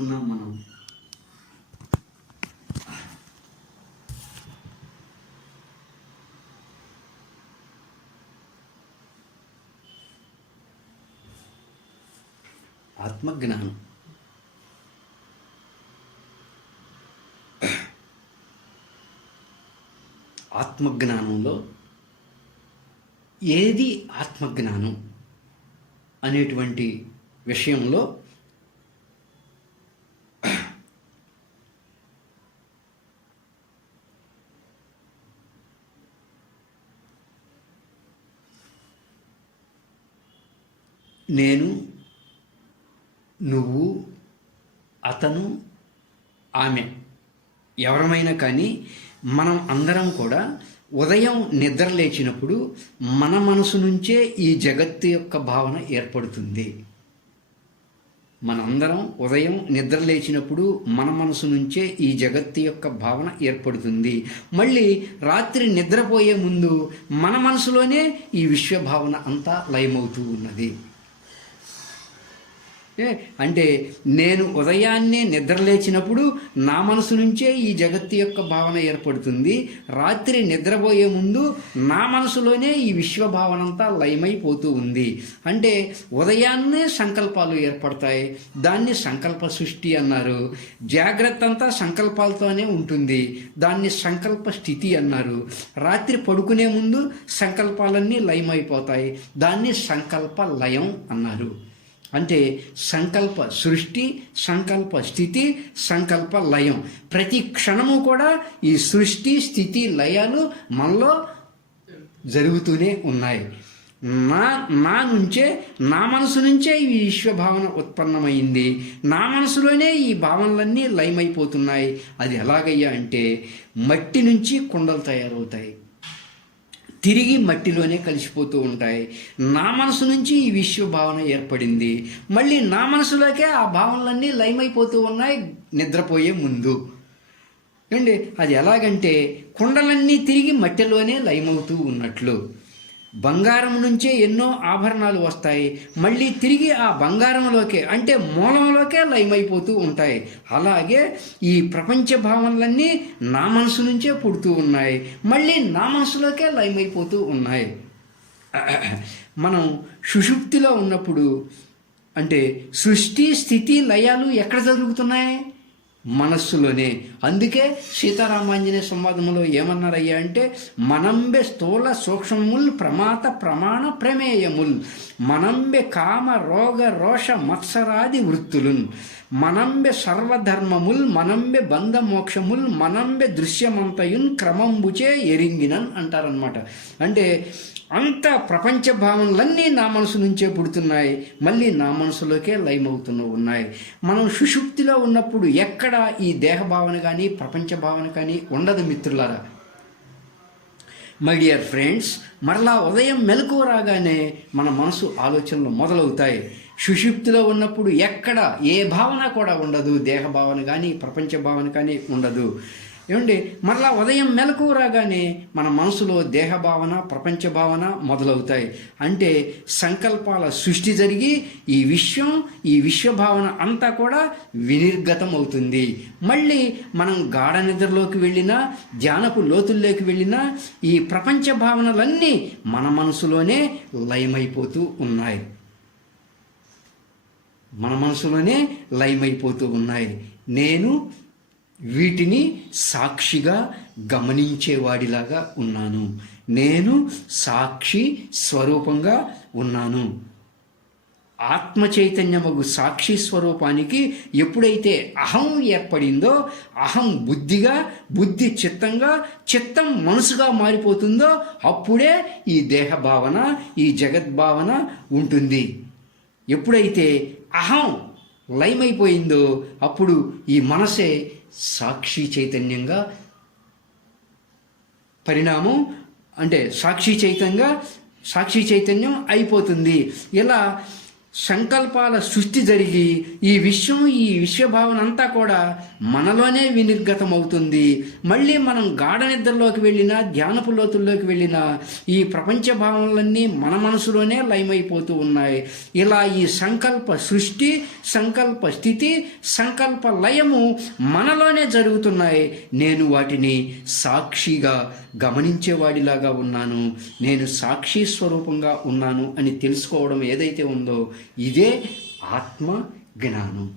ఉన్నాం మనం. ఆత్మజ్ఞానం ఆత్మజ్ఞానంలో ఏది ఆత్మజ్ఞానం అనేటువంటి విషయంలో నేను, నువ్వు, అతను, ఆమె ఎవరమైనా కానీ మనం అందరం కూడా ఉదయం నిద్ర లేచినప్పుడు మన మనసు నుంచే ఈ జగత్తు యొక్క భావన ఏర్పడుతుంది. మనందరం ఉదయం నిద్ర లేచినప్పుడు మన మనసు నుంచే ఈ జగత్తు యొక్క భావన ఏర్పడుతుంది. మళ్ళీ రాత్రి నిద్రపోయే ముందు మన మనసులోనే ఈ విశ్వభావన అంతా లయమవుతూ ఉన్నది. అంటే నేను ఉదయాన్నే నిద్రలేచినప్పుడు నా మనసు నుంచే ఈ జగత్తు యొక్క భావన ఏర్పడుతుంది. రాత్రి నిద్రపోయే ముందు నా మనసులోనే ఈ విశ్వభావన అంతా లయమైపోతూ ఉంది. అంటే ఉదయాన్నే సంకల్పాలు ఏర్పడతాయి. దాన్ని సంకల్ప సృష్టి అన్నారు. జాగ్రత్త అంతా సంకల్పాలతోనే ఉంటుంది. దాన్ని సంకల్ప స్థితి అన్నారు. రాత్రి పడుకునే ముందు సంకల్పాలన్నీ లయమైపోతాయి. దాన్ని సంకల్ప లయం అన్నారు. అంటే సంకల్ప సృష్టి, సంకల్ప స్థితి, సంకల్ప లయం. ప్రతి క్షణము కూడా ఈ సృష్టి, స్థితి, లయాలు మనలో జరుగుతూనే ఉన్నాయి. నా నుంచే, నా మనసు నుంచే ఈ విశ్వభావన ఉత్పన్నమైంది. నా మనసులోనే ఈ భావనలన్నీ లయమైపోతున్నాయి. అది ఎలాగయ్యా అంటే మట్టి నుంచి కుండలు తయారవుతాయి, తిరిగి మట్టిలోనే కలిసిపోతూ ఉంటాయి. నా మనసు నుంచి ఈ విశ్వభావన ఏర్పడింది. మళ్ళీ నా మనసులోకే ఆ భావనలన్నీ లయమైపోతూ ఉన్నాయి నిద్రపోయే ముందు. అండి అది ఎలాగంటే కుండలన్నీ తిరిగి మట్టిలోనే లయమవుతూ ఉన్నట్లు. బంగారం నుంచే ఎన్నో ఆభరణాలు వస్తాయి, మళ్ళీ తిరిగి ఆ బంగారంలోకే అంటే మూలంలోకే లయమైపోతూ ఉంటాయి. అలాగే ఈ ప్రపంచ భావనలన్నీ నా మనసు నుంచే పుడుతూ ఉన్నాయి, మళ్ళీ నా మనసులోకే లయమైపోతూ ఉన్నాయి. మనం సుషుప్తిలో ఉన్నప్పుడు అంటే సృష్టి, స్థితి, లయాలు ఎక్కడ జరుగుతున్నాయి? మనస్సులోనే. అందుకే సీతారామాంజనేయ సంవాదంలో ఏమన్నారయ్యా అంటే మనంబె స్థూల సూక్ష్మముల్ ప్రమాత ప్రమాణ ప్రమేయముల్ మనంబె కామ రోగ రోష మత్సరాది వృత్తులున్ మనంబె సర్వధర్మముల్ మనంబె బంధ మోక్షముల్ మనంబె దృశ్యమంతయున్ క్రమంబుచే ఎరింగినన్ అంటారనమాట. అంటే అంత ప్రపంచ భావనలన్నీ నా మనసు నుంచే పుడుతున్నాయి, మళ్ళీ నా మనసులోకే లయమవుతూ ఉన్నాయి. మనం సుషుప్తిలో ఉన్నప్పుడు ఎక్కడ ఈ దేహ భావన కానీ ప్రపంచ భావన కానీ ఉండదు మిత్రులారా. మై డియర్ ఫ్రెండ్స్, మరలా ఉదయం మెలకువ రాగానే మన మనసు ఆలోచనలు మొదలవుతాయి. సుషుప్తిలో ఉన్నప్పుడు ఎక్కడ ఏ భావన కూడా ఉండదు, దేహ భావన కానీ ప్రపంచ భావన కానీ ఉండదు. ఏమండి మరలా ఉదయం మెలకువ రాగానే మన మనసులో దేహ భావన ప్రపంచ భావన మొదలవుతాయి. అంటే సంకల్పాల సృష్టి జరిగి ఈ విశ్వభావన అంతా కూడా వినిర్గతం అవుతుంది. మళ్ళీ మనం గాఢ నిద్రలోకి వెళ్ళినా, ధ్యానపు లోతుల్లోకి వెళ్ళినా ఈ ప్రపంచ భావనలన్నీ మన మనసులోనే లయమైపోతూ ఉన్నాయి, మన మనసులోనే లయమైపోతూ ఉన్నాయి. నేను వీటిని సాక్షిగా గమనించేవాడిలాగా ఉన్నాను. నేను సాక్షి స్వరూపంగా ఉన్నాను. ఆత్మ చైతన్యమగు సాక్షి స్వరూపానికి ఎప్పుడైతే అహం ఏర్పడిందో, అహం బుద్ధిగా, బుద్ధి చిత్తంగా, చిత్తం మనసుగా మారిపోతుందో అప్పుడే ఈ దేహ భావన, ఈ జగద్భావన ఉంటుంది. ఎప్పుడైతే అహం లయమైపోయిందో అప్పుడు ఈ మనసే సాక్షి చైతన్యంగా పరిణామం అంటే సాక్షి చైతన్యం అయిపోతుంది. ఇలా సంకల్పాల సృష్టి జరిగి ఈ విశ్వభావన అంతా కూడా మనలోనే వినిర్గతమవుతుంది. మళ్ళీ మనం గాఢ నిద్రలోకి వెళ్ళినా, ధ్యానపు లోతుల్లోకి వెళ్ళినా ఈ ప్రపంచ భావనలన్నీ మన మనసులోనే లయమైపోతూ ఉన్నాయి. ఇలా ఈ సంకల్ప సృష్టి, సంకల్ప స్థితి, సంకల్ప లయము మనలోనే జరుగుతున్నాయి. నేను వాటిని సాక్షిగా గమనించేవాడిలాగా ఉన్నాను, నేను సాక్షి స్వరూపంగా ఉన్నాను అని తెలుసుకోవడం ఏదైతే ఉందో ఇదే ఆత్మ జ్ఞానం.